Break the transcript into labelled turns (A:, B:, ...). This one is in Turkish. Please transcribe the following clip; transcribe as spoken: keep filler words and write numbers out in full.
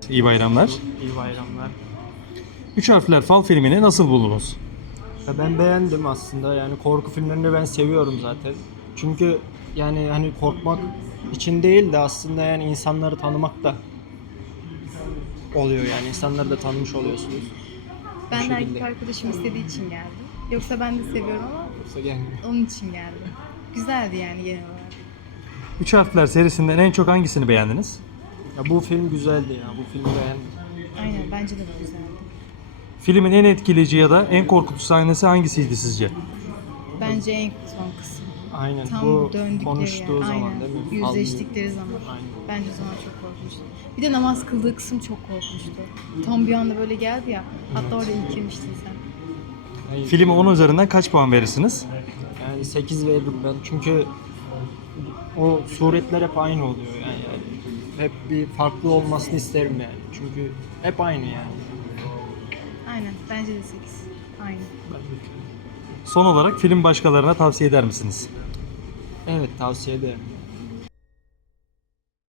A: iyi bayramlar.
B: İyi bayramlar.
A: Üç Harfler Fal filmini nasıl buldunuz?
B: Ya ben beğendim aslında, yani korku filmlerini ben seviyorum zaten. Çünkü yani hani korkmak için değil de aslında yani insanları tanımak da oluyor, yani insanları da tanımış oluyorsunuz.
C: Ben de
B: şekilde.
C: erkek arkadaşım istediği için geldim. Yoksa ben de seviyorum ama
B: Yoksa gelmiyor.
C: onun için geldim. Güzeldi yani genel olarak.
A: Üç Harfler serisinden en çok hangisini beğendiniz?
B: Ya bu film güzeldi ya, bu filmi beğendim.
C: Aynen, bence de güzeldi.
A: Filmin en etkileyici ya da en korkutucu sahnesi hangisiydi sizce?
C: Bence en son kısım.
B: Aynen,
C: Tam
B: bu
C: döndükleri
B: konuştuğu
C: yani.
B: zaman
C: Aynen.
B: değil mi?
C: Yüzleştikleri zaman.
B: Aynen.
C: Bence o zaman çok korkunçtu. Bir de namaz kıldığı kısım çok korkunçtu. Tam bir anda böyle geldi ya. Hatta orada ilkilmiştin sen.
B: Yani,
A: Filme on üzerinden kaç puan verirsiniz?
B: yani sekiz veririm ben, çünkü o suretler hep aynı oluyor yani, yani. Hep bir farklı olmasını isterim yani. Çünkü hep aynı yani.
C: Aynen, bence de sekiz. Aynen.
A: Son olarak film başkalarına tavsiye eder misiniz?
B: Evet, tavsiye ederim.